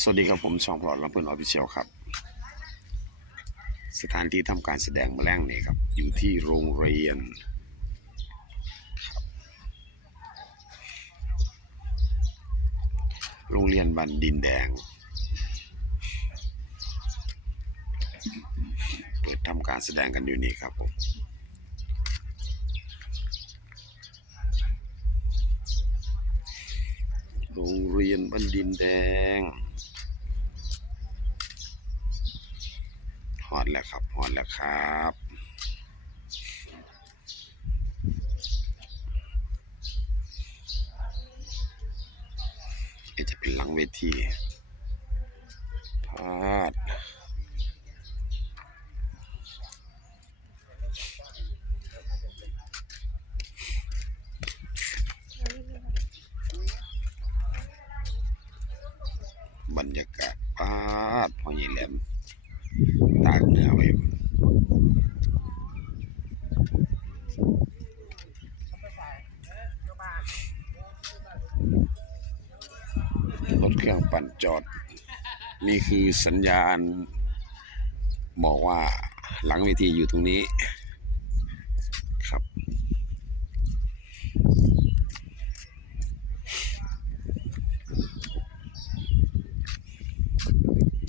สวัสดีครับผมช่องพลอดลำเพื่อนออฟฟิเชียลครับ สถานที่ทำการแสดงมแมลงนี่ครับ อยู่ที่โรงเรียนครับโรงเรียนบันดินแดง เปิดทำการแสดงกันอยู่นี่ครับผม โรงเรียนบ้านดินแดงฮอดแล้วครับฮอดแล้วครับจะเป็นหลังเวทีพาดบ รยากาศพาดพอใหญ่แหลมตากเหนือไว้รถเครื่องปั่นจอด นี่คือสัญญาณบอกว่าหลังเวทีอยู่ตรงนี้ ส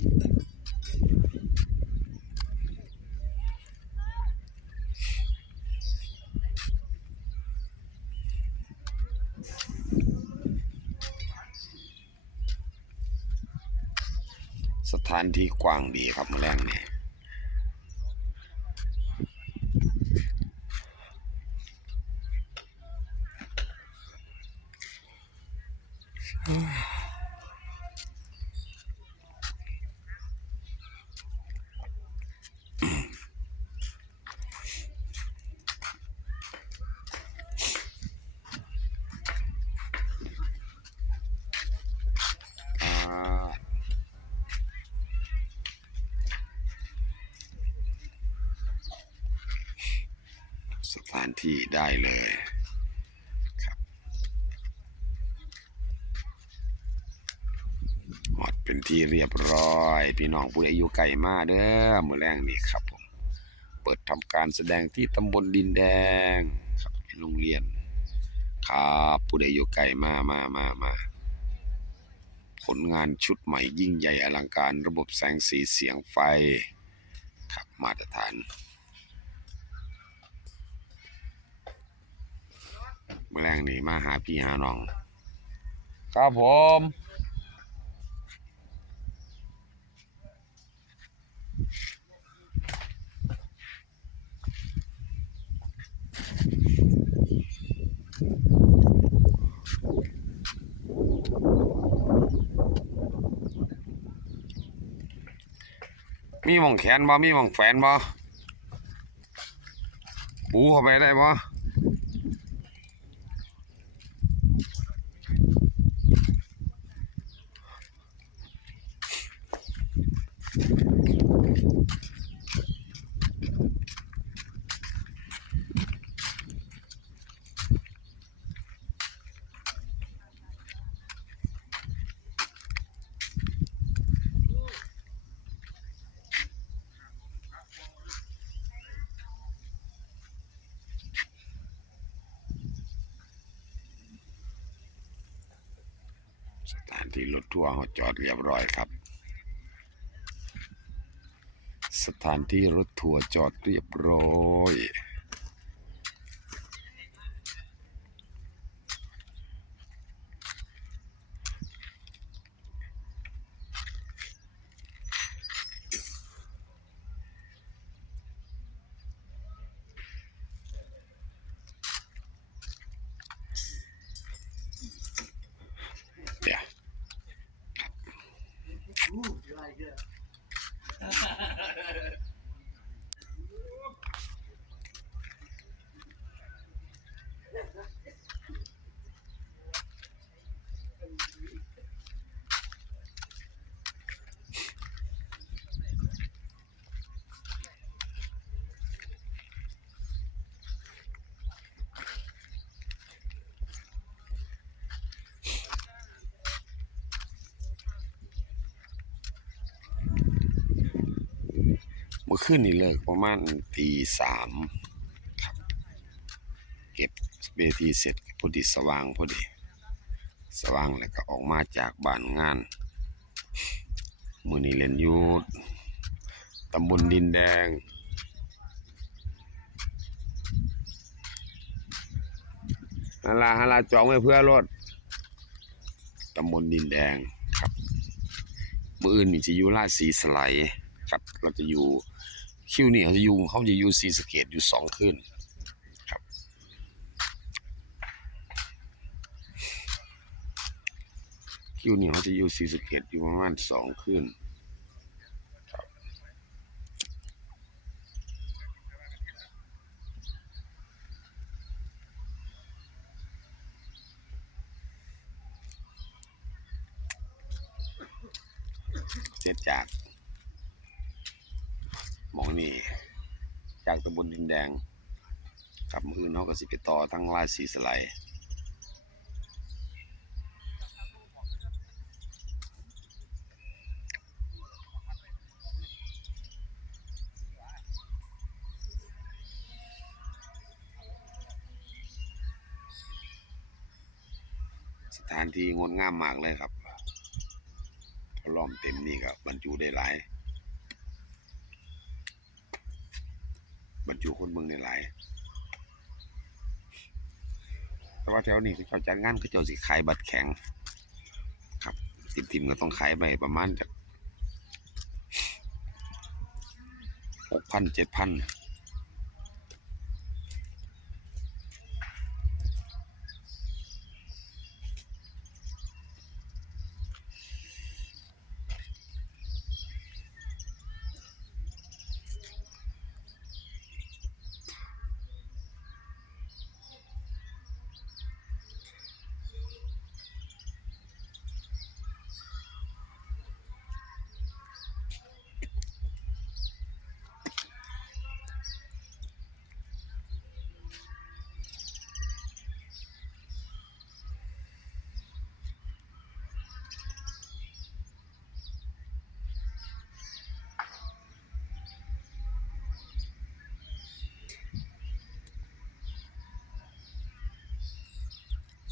ถานที่กว้างดีครับมาแรงนี่ยา สถานที่ได้เลยครับหอดเป็นที่เรียบร้อย พี่น้องผู้ใดอยู่ไกลมาเด้อมือแรงนี่ครับผมเปิดทำการแสดงที่ตำบลดินแดงครับโรงเรียน ครับผู้ใดอยู่ไกลมามามามาผลงานชุดใหม่ยิ่งใหญ่อลังการระบบแสงสีเสียงไฟ ครับมาตรฐาน แมลงนี่มาหาพี่หาน้อง ครับผมมีหมองแขนบ่ มีหมองแฝนบ่ ปูเข้าไปได้บ่ สถานที่รถทัวร์เขาจอดเรียบร้อยครับ สถานที่รถทัวร์จอดเรียบร้อย มื่อคืนนี่เลยประมาณตีสาม เวทีเสร็จพอดีสว่างพอดี สว่างแล้วก็ออกมาจากบ้านงาน มือนี้เล่นอยูตำบลดินแดงฮัลลาฮัลลาจองไว้เพื่อรถตำบลดินแดงครับมืออื่นนี่จะอยู่ราชสีสไลด์ครับ เราจะอยู่คิวนี่เขาจะอยู่เขาจะอยู่สีสเกตอยู่สองคืนครับ คิวนี่เขาจะอยู่สีสะเกตอยู่ประมาณสองคืนเสร็จจากหมองนี่จากตำบลดินแดงกับมืออื่นเขาก็สิไปต่อทั้งราชสีสไลด์ สถานที่งดงามมากเลยครับพอล้อมเต็มนี่ครับบรรจุได้หลาย บรรจุคนเมืองได้หลาย แต่ว่าแถวนี้คือเขาจัดงานคือเจ้าสิขายบัตรแข็ง ครับทิมทิมๆก็ต้องขายไปประมาณจากหกพันเจ็ดพัน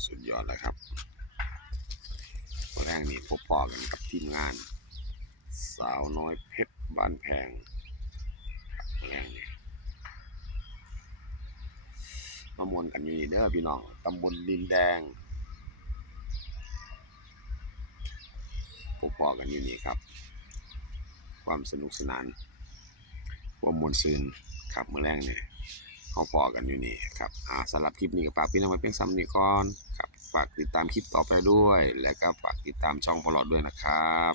สุดยอดแล้วครับวันแรกนี่พบปอกันกับทีมงาน สาวน้อยเพชรบ้านแพงวันแรกนี่มามวนกันอยู่นี่เด้อพี่น้องตำบลดินแดงพบปอกันอยู่นี่ครับ ความสนุกสนานความมวลซืนครับเมื่อแรกเนี่ย เขาพอกันอยู่นี่ครับอ่าสำหรับคลิปนี้ก็ฝากพี่น้องไว้เพียงซ้ำนี้ก่อนครับฝากติดตามคลิปต่อไปด้วย และก็ฝากติดตามช่องพอลอดด้วยนะครับ